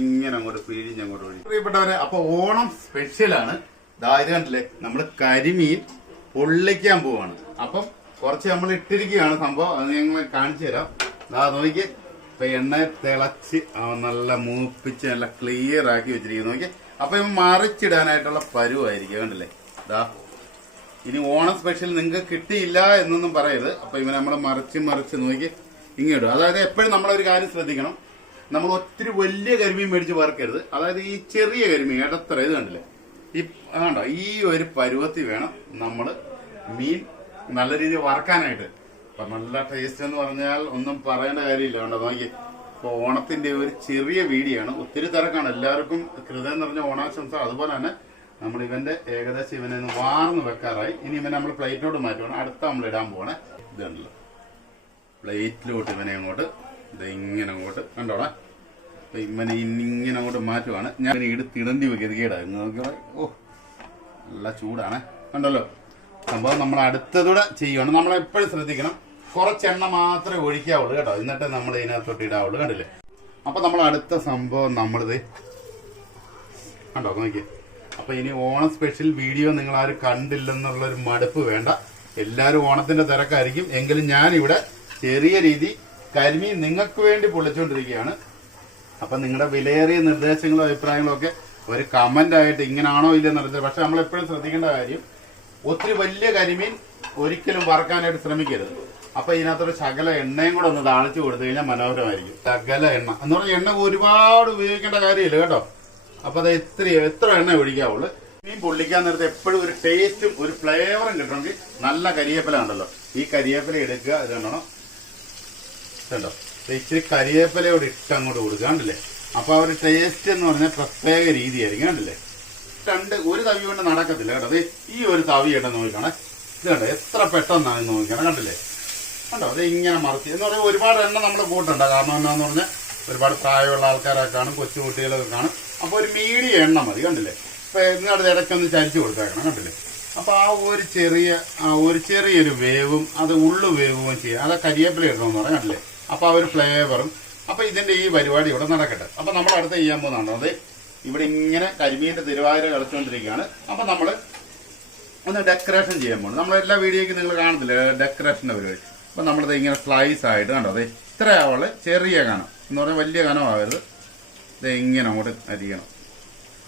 ഇങ്ങനെ അങ്ങോട്ട് പിഴിഞ്ഞ് അങ്ങോട്ട് ഒഴിഞ്ഞു പ്രിയപ്പെട്ടവരെ അപ്പൊ ഓണം സ്പെഷ്യലാണ് ഇത് കണ്ടില്ലേ? നമ്മൾ കരിമീൻ പൊള്ളിക്കാൻ പോവാണ്. അപ്പം കുറച്ച് നമ്മൾ ഇട്ടിരിക്കുകയാണ് സംഭവം. അത് ഞങ്ങൾ കാണിച്ചു തരാം. ദാ നോക്കി ഇപ്പൊ എണ്ണ തിളച്ച് നല്ല മൂപ്പിച്ച് നല്ല ക്ലിയർ ആക്കി വെച്ചിരിക്കുന്നു. നോക്കി അപ്പൊ ഇവ മറിച്ചിടാനായിട്ടുള്ള പരുവായിരിക്കും. കണ്ടില്ലേ? ദാ. ഇനി ഓണം സ്പെഷ്യൽ നിങ്ങൾക്ക് കിട്ടിയില്ല എന്നൊന്നും പറയരുത്. അപ്പൊ ഇവ നമ്മൾ മറിച്ച് മറിച്ച് നോക്കി ഇങ്ങോട്ടും അതായത് എപ്പോഴും നമ്മളൊരു കാര്യം ശ്രദ്ധിക്കണം. നമ്മൾ ഒത്തിരി വലിയ കരിമീൻ മേടിച്ച് വറുക്കരുത്. അതായത് ഈ ചെറിയ കരിമീൻ ഇടത്തറ ഇത് കണ്ടില്ലേ? ഈ അതുകൊണ്ടോ ഈ ഒരു പരുവത്തിൽ വേണം നമ്മൾ മീൻ നല്ല രീതിയിൽ വറക്കാനായിട്ട്. അപ്പം നല്ല ടേസ്റ്റ് എന്ന് പറഞ്ഞാൽ ഒന്നും പറയേണ്ട കാര്യമില്ല. കണ്ടോ? നോക്കി ഇപ്പോൾ ഓണത്തിന്റെ ഒരു ചെറിയ വീഡിയാണ് ഒത്തിരി തിരക്കാണ്. എല്ലാവർക്കും ഹൃദയം നിറഞ്ഞ ഓണാശംസ. അതുപോലെ തന്നെ നമ്മൾ ഇവന്റെ ഏകദേശം ഇവനെ ഒന്ന് വാർന്ന് വെക്കാറായി. ഇനി ഇവനെ നമ്മൾ പ്ലേറ്റിലോട്ട് മാറ്റുകയാണ് അടുത്ത നമ്മൾ ഇടാൻ പോകണേ ഇതുണ്ടല്ലോ പ്ലേറ്റിലോട്ട് ഇവനെ അങ്ങോട്ട് ഇത് ഇങ്ങനെ അങ്ങോട്ട്. കണ്ടോടാ? അപ്പൊ ഇമ്മനെ ഇന്നിങ്ങനെ അങ്ങോട്ട് മാറ്റുവാണ്. ഞാൻ എടുത്തിടണ്ടി ഗതികേടാ നോക്കിയോളെ ഓ നല്ല ചൂടാണ്. കണ്ടല്ലോ? സംഭവം നമ്മൾ അടുത്തതൂടെ ചെയ്യുവാണ്. നമ്മൾ എപ്പോഴും ശ്രദ്ധിക്കണം. കുറച്ച് എണ്ണ മാത്രമേ ഒഴിക്കാവുള്ളൂ കേട്ടോ. എന്നിട്ട് നമ്മൾ ഇതിനകത്തോട്ട് ഇടാവുള്ളൂ. കണ്ടില്ലേ? അപ്പൊ നമ്മൾ അടുത്ത സംഭവം നമ്മളിത് കണ്ടോ? നോക്കിയേ. അപ്പൊ ഇനി ഓണ സ്പെഷ്യൽ വീഡിയോ നിങ്ങൾ ആരും കണ്ടില്ലെന്നുള്ള ഒരു മടുപ്പ് വേണ്ട. എല്ലാവരും ഓണത്തിന്റെ തിരക്കായിരിക്കും. എങ്കിലും ഞാനിവിടെ ചെറിയ രീതി കരിമീൻ നിങ്ങൾക്ക് വേണ്ടി പൊളിച്ചുകൊണ്ടിരിക്കുകയാണ് അപ്പൊ നിങ്ങളുടെ വിലയേറിയ നിർദ്ദേശങ്ങളും അഭിപ്രായങ്ങളും ഒക്കെ ഒരു കമന്റ് ആയിട്ട് ഇങ്ങനാണോ ഇല്ലെന്ന് അറിയില്ല പക്ഷെ നമ്മൾ എപ്പോഴും ശ്രദ്ധിക്കേണ്ട കാര്യം ഒത്തിരി വലിയ കരിമീൻ ഒരിക്കലും വറക്കാനായിട്ട് ശ്രമിക്കരുത്. അപ്പൊ ഇതിനകത്തൊരു ശകല എണ്ണയും കൂടെ ഒന്ന് താളിച്ചു കൊടുത്തു കഴിഞ്ഞാൽ മനോഹരമായിരിക്കും. ശകല എണ്ണ. എന്ന് പറഞ്ഞാൽ എണ്ണ ഒരുപാട് ഉപയോഗിക്കേണ്ട കാര്യമില്ല കേട്ടോ. അപ്പൊ അത് എത്ര എത്ര എണ്ണ ഒഴിക്കാവുള്ളൂ. മീൻ പൊള്ളിക്കാൻ നേരത്തെ എപ്പോഴും ഒരു ടേസ്റ്റും ഒരു ഫ്ലേവറും കിട്ടണമെങ്കിൽ നല്ല കരിയേപ്പില ഉണ്ടല്ലോ. ഈ കരിയേപ്പില എടുക്കുക ഇത് കണ്ടോ കണ്ടോ ഇച്ചിരി കരിവേപ്പിലയോട് ഇട്ട് അങ്ങോട്ട് കൊടുക്കുക കണ്ടില്ലേ? അപ്പൊ ആ ഒരു ടേസ്റ്റ് എന്ന് പറഞ്ഞാൽ പ്രത്യേക രീതിയായിരിക്കും കണ്ടില്ലേ? രണ്ട് ഒരു തവി കൊണ്ട് നടക്കത്തില്ല കേട്ടോ. ഈ ഒരു തവി ഇട്ട് നോക്കണേ ഇത് കണ്ടോ? എത്ര പെട്ടെന്നാണ് നോക്കിക്കണം കണ്ടില്ലേ? കണ്ടോ? അത് ഇങ്ങനെ മറത്തി എന്ന് പറഞ്ഞാൽ ഒരുപാട് എണ്ണ നമ്മൾ കൂട്ടണ്ട. കാരണം എന്നാന്ന് പറഞ്ഞാൽ ഒരുപാട് പ്രായമുള്ള ആൾക്കാരൊക്കെ കാണും കൊച്ചു കുട്ടികളൊക്കെ കാണും. അപ്പൊ ഒരു മീഡിയ എണ്ണ മതി കണ്ടില്ലേ? ഇപ്പൊ ഇതിനടുത്ത് ഇടയ്ക്കൊന്ന് ചരിച്ചു കൊടുത്തേക്കണം കണ്ടില്ലേ? അപ്പൊ ആ ഒരു ചെറിയ ആ ഒരു ചെറിയൊരു വേവും അത് ഉള്ളു വേവും ചെയ്യാം. അത് കരിയേപ്പില ഇടണമെന്ന് പറയാം കണ്ടില്ലേ? അപ്പൊ ആ ഒരു ഫ്ലേവറും അപ്പൊ ഇതിന്റെ ഈ പരിപാടി ഇവിടെ നടക്കട്ടെ. അപ്പൊ നമ്മൾ അടുത്ത് ചെയ്യാൻ പോകുന്നതാണ്. അത് ഇവിടെ ഇങ്ങനെ കരിമീന്റെ തിരുവാതിര കളിച്ചുകൊണ്ടിരിക്കുകയാണ്. അപ്പൊ നമ്മൾ ഒന്ന് ഡെക്കറേഷൻ ചെയ്യാൻ പോകുന്നു നമ്മൾ എല്ലാ വീഡിയോയ്ക്കും നിങ്ങൾ കാണത്തില്ലേ? ഡെക്കറേഷന്റെ പരിപാടി. അപ്പൊ നമ്മളിത് ഇങ്ങനെ സ്ലൈസ് ആയിട്ട് കണ്ടോ? അതെ ഇത്ര ആവുള്ള ചെറിയ കനം. എന്ന് പറഞ്ഞാൽ വലിയ കനമാകരുത് ഇത് ഇങ്ങനെ അങ്ങോട്ട് അരിയണം.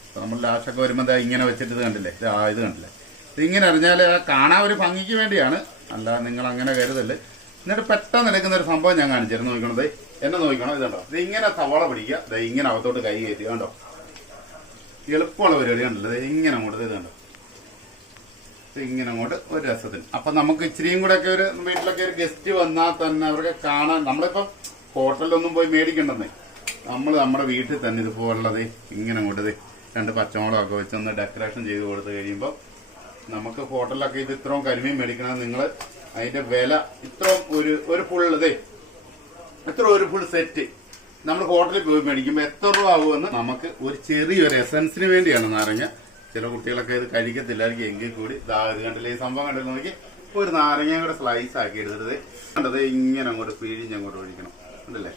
അപ്പൊ നമ്മൾ ലാസ്റ്റൊക്കെ വരുമ്പോൾ എന്താ ഇങ്ങനെ വെച്ചിട്ട് ഇത് കണ്ടില്ലേ? ഇത് കണ്ടില്ലേ? ഇത് ഇങ്ങനെ അറിഞ്ഞാൽ കാണാൻ ഒരു ഭംഗിക്ക് വേണ്ടിയാണ്. അല്ല നിങ്ങൾ അങ്ങനെ കരുതല്ലേ. എന്നിട്ട് പെട്ടെന്ന് എടുക്കുന്ന ഒരു സംഭവം ഞാൻ കാണിച്ചിരുന്നു നോക്കണത് എന്നെ നോക്കണം? ഇതുണ്ടോ ഇത് ഇങ്ങനെ സവാള പിടിക്കുക. ഇത് ഇങ്ങനെ അകത്തോട്ട് കൈ കയറ്റുക കണ്ടോ? എളുപ്പമുള്ള പരിപാടി കണ്ടല്ലോ. ഇത് ഇങ്ങനെ അങ്ങോട്ട് ഇത് കണ്ടോ? ഇത് ഇങ്ങനെ അങ്ങോട്ട് ഒരു രസത്തിന്. അപ്പൊ നമുക്ക് ഇച്ചിരിയും കൂടെ ഒക്കെ ഒരു വീട്ടിലൊക്കെ ഒരു ഗസ്റ്റ് വന്നാൽ തന്നെ അവർക്ക് കാണാൻ നമ്മളിപ്പം ഹോട്ടലിലൊന്നും പോയി മേടിക്കണ്ടെന്നേ. നമ്മൾ നമ്മുടെ വീട്ടിൽ തന്നെ ഇതുപോലുള്ളത് ഇങ്ങനെ അങ്ങോട്ട് രണ്ട് പച്ചമുളകൊക്കെ വെച്ച് ഒന്ന് ഡെക്കറേഷൻ ചെയ്ത് കൊടുത്തു കഴിയുമ്പോൾ നമുക്ക് ഹോട്ടലിലൊക്കെ ഇത് ഇത്രയും കരിമീൻ മേടിക്കണമെന്ന് നിങ്ങൾ അതിന്റെ വില ഇത്ര ഒരു ഒരു ഫുൾ ഇതേ. എത്ര ഒരു ഫുൾ സെറ്റ് നമ്മൾ ഹോട്ടലിൽ പോയി മേടിക്കുമ്പോൾ എത്ര രൂപ ആകുമെന്ന് നമുക്ക് ഒരു ചെറിയൊരു എസൻസിന് വേണ്ടിയാണ് നാരങ്ങ. ചില കുട്ടികളൊക്കെ ഇത് കഴിക്കത്തില്ലായിരിക്കും എങ്കിൽ കൂടി ഇത് കണ്ടില്ലേ ഈ സംഭവം കണ്ടില്ല നോക്കി? ഒരു നാരങ്ങ കൂടെ സ്ലൈസ് ആക്കി എടുത്തിട്ട് കണ്ടത് ഇങ്ങനെ അങ്ങോട്ട് പിഴിഞ്ഞ് അങ്ങോട്ട് ഒഴിക്കണം. കണ്ടില്ലേ?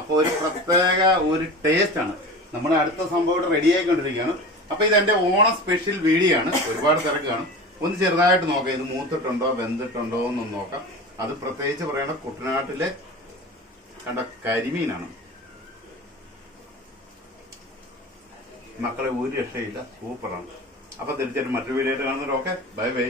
അപ്പോൾ ഒരു പ്രത്യേക ഒരു ടേസ്റ്റ് ആണ്. നമ്മുടെ അടുത്ത സംഭവം റെഡിയായിക്കൊണ്ടിരിക്കുകയാണ് റെഡി ആയിക്കൊണ്ടിരിക്കുകയാണ്. അപ്പൊ ഇത് എന്റെ ഓണം സ്പെഷ്യൽ വീഡിയോ ആണ്. ഒരുപാട് തിരക്കാണ്. ഒന്ന് ചെറുതായിട്ട് നോക്കാം. ഇത് മൂത്തിട്ടുണ്ടോ വെന്തിട്ടുണ്ടോ എന്നൊന്ന് നോക്കാം. അത് പ്രത്യേകിച്ച് പറയണ കുട്ടനാട്ടിലെ കണ്ട കരിമീനാണ്. മക്കളെ ഒരു രക്ഷയില്ല. സൂപ്പറാണ്. അപ്പൊ തീർച്ചയായിട്ടും മറ്റൊരു വീഡിയോ ആയിട്ട് കാണുന്നവരൊക്കെ ബൈ ബൈ.